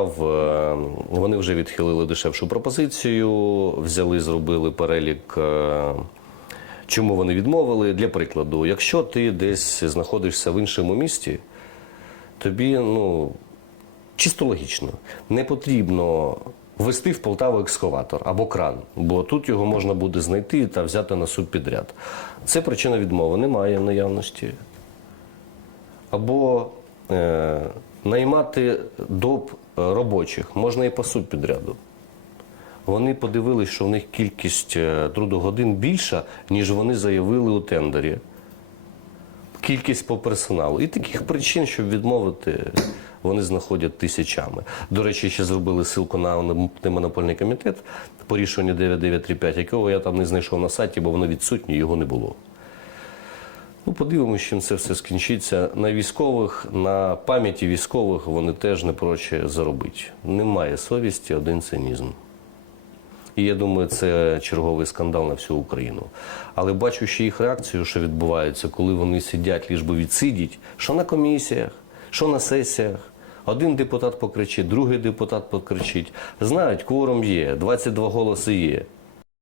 Е, Вони вже відхилили дешевшу пропозицію, взяли, зробили перелік. е, Чому вони відмовили? Для прикладу, якщо ти десь знаходишся в іншому місті, тобі ну чисто логічно не потрібно ввести в Полтаву екскаватор або кран, бо тут його можна буде знайти та взяти на субпідряд. Це причина відмови. Немає в наявності або е, наймати доп е, робочих можна і по субпідряду. Вони подивились, що в них кількість е, трудогодин більша, ніж вони заявили у тендері. Кількість по персоналу. І таких причин, щоб відмовити, вони знаходять тисячами. До речі, ще зробили ссылку на антимонопольний комітет по рішенню 9935, якого я там не знайшов на сайті, бо воно відсутнє, його не було. Ну, подивимося, чим це все скінчиться. На військових, на пам'яті військових вони теж не проче заробити. Немає совісті, один цинізм. І я думаю, це черговий скандал на всю Україну. Але бачучи їх реакцію, що відбувається, коли вони сидять, ліж би відсидіть, що на комісіях, що на сесіях. Один депутат покричить, другий депутат покричить. Знають, кворум є, 22 голоси є.